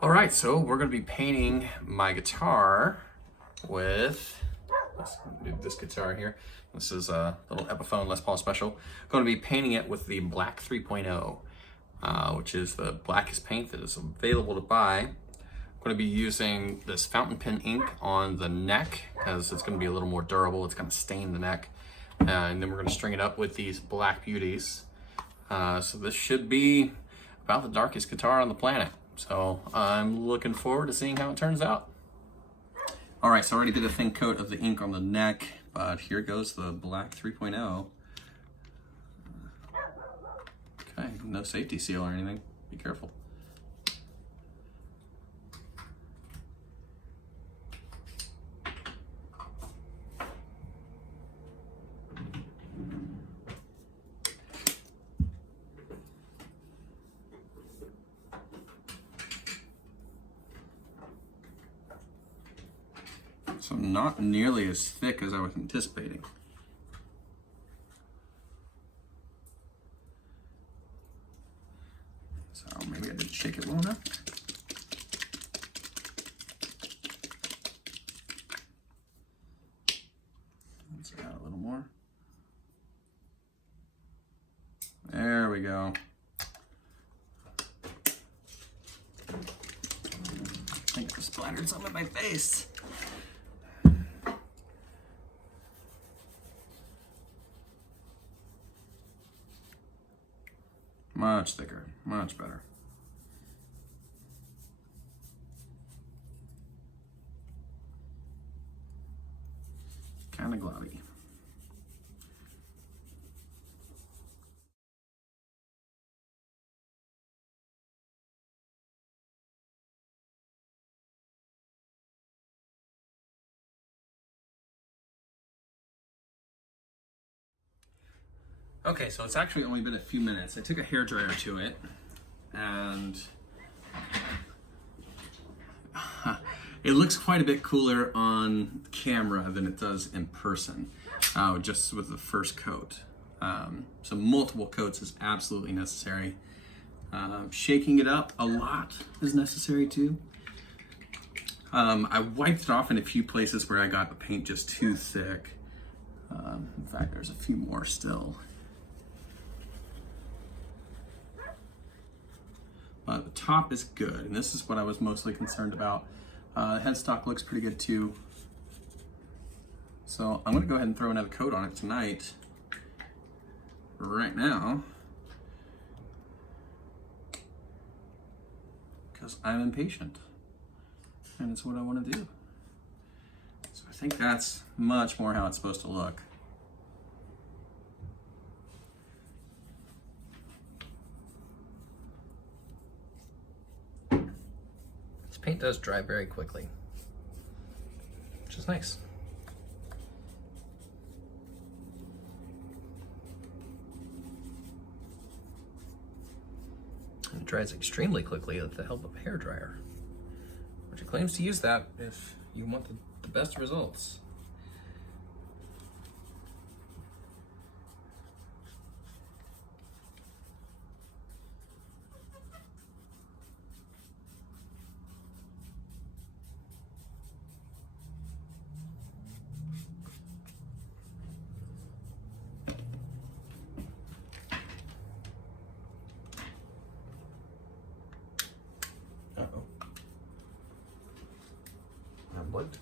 All right, so we're going to be painting my guitar with, let's do this guitar here. This is a little Epiphone Les Paul Special. Going to be painting it with the Black 3.0, which is the blackest paint that is available to buy. I'm going to be using this fountain pen ink on the neck because it's going to be a little more durable. It's going to stain the neck. And then we're going to string it up with these black beauties. So this should be about the darkest guitar on the planet. So I'm looking forward to seeing how it turns out. All right, so I already did a thin coat of the ink on the neck, but here goes the Black 3.0. Okay, no safety seal or anything. Be careful. So not nearly as thick as I was anticipating. So maybe I didn't shake it well enough. Let's add a little more. There we go. I think I splattered some in my face. Much thicker, much better. Kind of globby. Okay, so it's actually only been a few minutes. I took a hairdryer to it, and it looks quite a bit cooler on camera than it does in person, just with the first coat. So multiple coats is absolutely necessary. Shaking it up a lot is necessary too. I wiped it off in a few places where I got the paint just too thick. In fact, there's a few more still. The top is good, and this is what I was mostly concerned about. Headstock looks pretty good too. So I'm gonna go ahead and throw another coat on it tonight, right now, because I'm impatient, and it's what I wanna do. So I think that's much more how it's supposed to look. Paint does dry very quickly, which is nice. It dries extremely quickly with the help of a hairdryer, which it claims to use that if you want the best results. Uh-oh. I'm blood.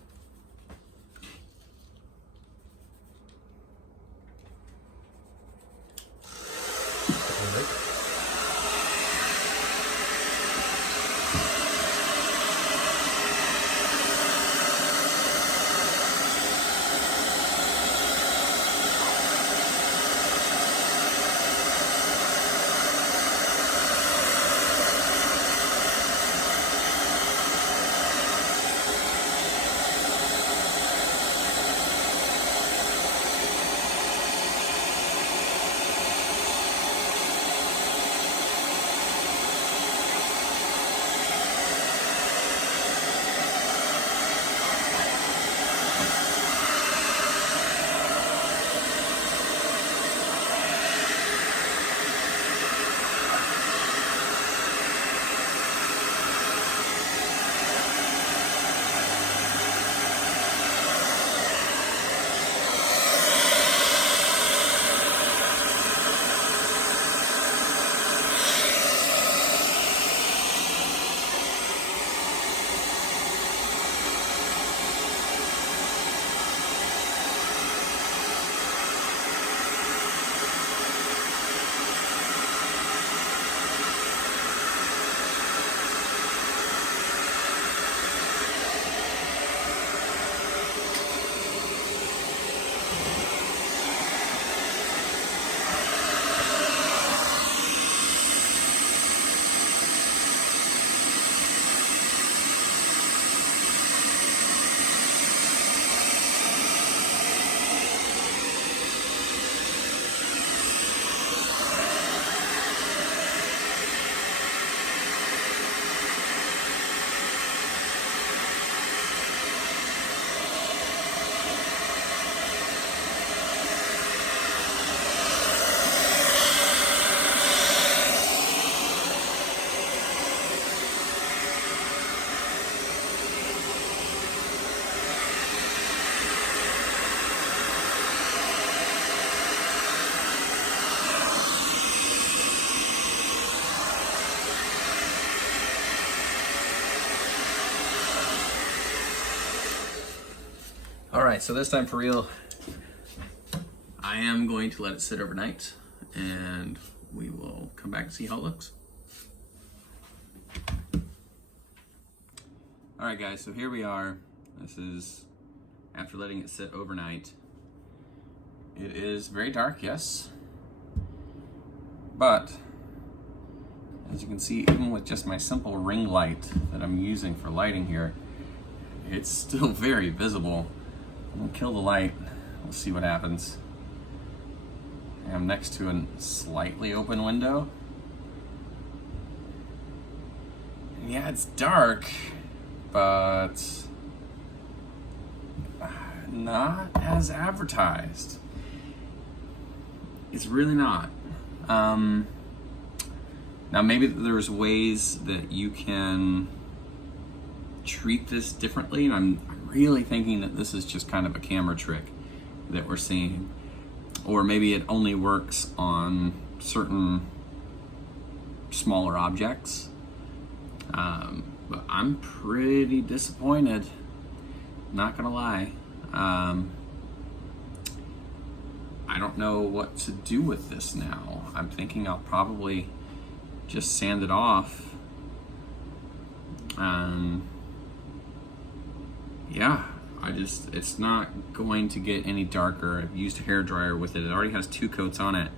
right, so this time for real, I am going to let it sit overnight and we will come back and see how it looks. All right guys, so here we are. This is after letting it sit overnight. It is very dark, yes, but as you can see, even with just my simple ring light that I'm using for lighting here, it's still very visible. I'm gonna kill the light. We'll see what happens. I'm next to a slightly open window. And yeah, it's dark, but not as advertised. It's really not. Now maybe there's ways that you can treat this differently. I'm really thinking that this is just kind of a camera trick that we're seeing. Or maybe it only works on certain smaller objects. But I'm pretty disappointed, not gonna lie. I don't know what to do with this now. I'm thinking I'll probably just sand it off. Yeah, it's not going to get any darker. I've used a hairdryer with it. It already has 2 coats on it.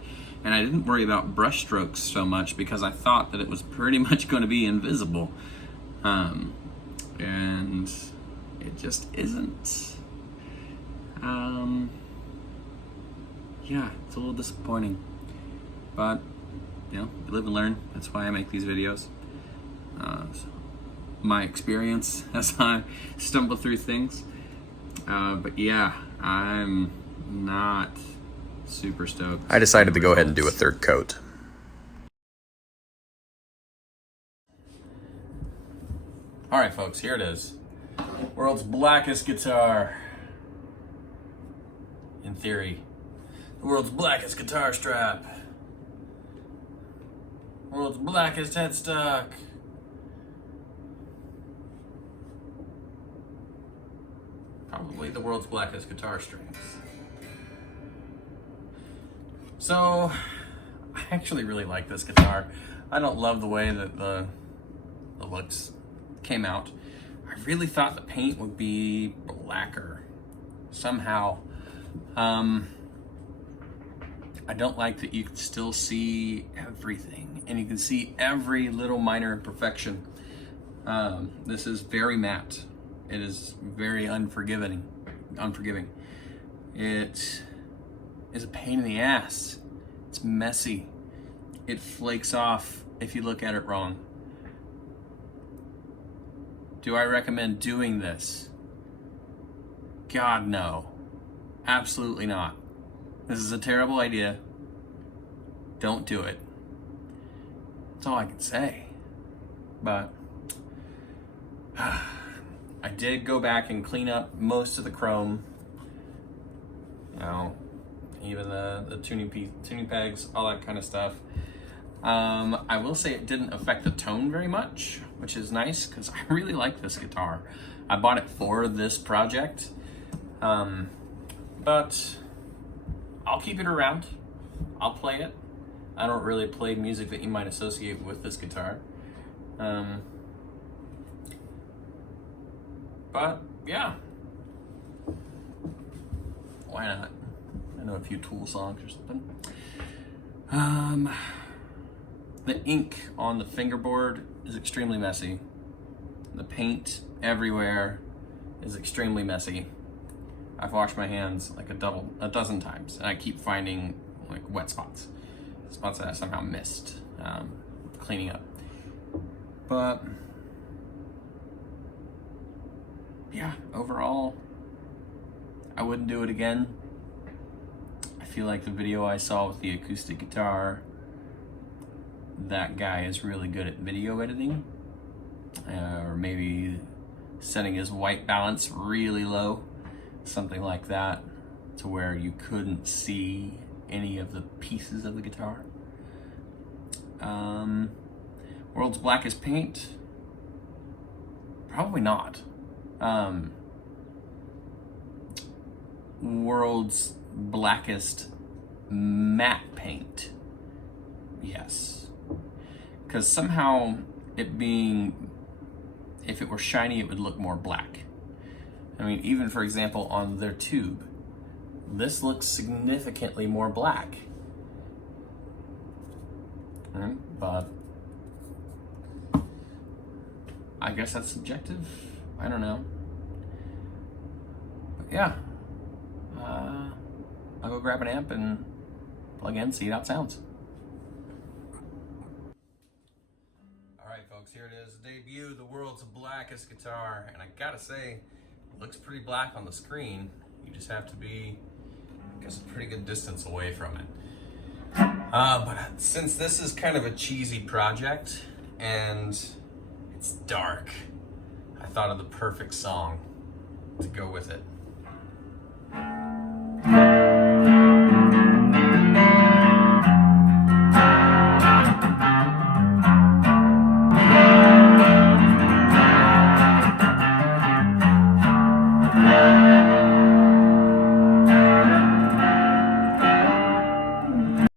And I didn't worry about brush strokes so much because I thought that it was pretty much going to be invisible. And it just isn't. Yeah, it's a little disappointing. But, you know, you live and learn. That's why I make these videos. So my experience as I stumble through things. But yeah, I'm not super stoked. I decided to go ahead and do a 3rd coat. All right, folks, here it is. World's blackest guitar. In theory. The world's blackest guitar strap. World's blackest headstock. Probably the world's blackest guitar strings. So, I actually really like this guitar. I don't love the way that the looks came out. I really thought the paint would be blacker somehow. I don't like that you can still see everything and you can see every little minor imperfection. This is very matte. It is very unforgiving. It is a pain in the ass. It's messy. It flakes off if you look at it wrong. Do I recommend doing this? God, no. Absolutely not. This is a terrible idea. Don't do it. That's all I can say. But I did go back and clean up most of the chrome. You know, even the tuning pegs, all that kind of stuff. I will say it didn't affect the tone very much, which is nice because I really like this guitar. I bought it for this project, but I'll keep it around. I'll play it. I don't really play music that you might associate with this guitar. But yeah, why not? I know a few Tool songs or something. The ink on the fingerboard is extremely messy. The paint everywhere is extremely messy. I've washed my hands like a dozen times, and I keep finding like wet spots that I somehow missed cleaning up. But yeah, overall, I wouldn't do it again. I feel like the video I saw with the acoustic guitar, that guy is really good at video editing, or maybe setting his white balance really low, something like that, to where you couldn't see any of the pieces of the guitar. World's blackest paint? Probably not. world's blackest matte paint. Yes. Because somehow it being, if it were shiny, it would look more black. I mean, even for example, on their tube, this looks significantly more black. But I guess that's subjective. I don't know. But yeah, I'll go grab an amp and plug in, see how it sounds. All right, folks, here it is. Debut, the world's blackest guitar. And I gotta say, it looks pretty black on the screen. You just have to be, I guess, a pretty good distance away from it. But since this is kind of a cheesy project and it's dark, I thought of the perfect song to go with it.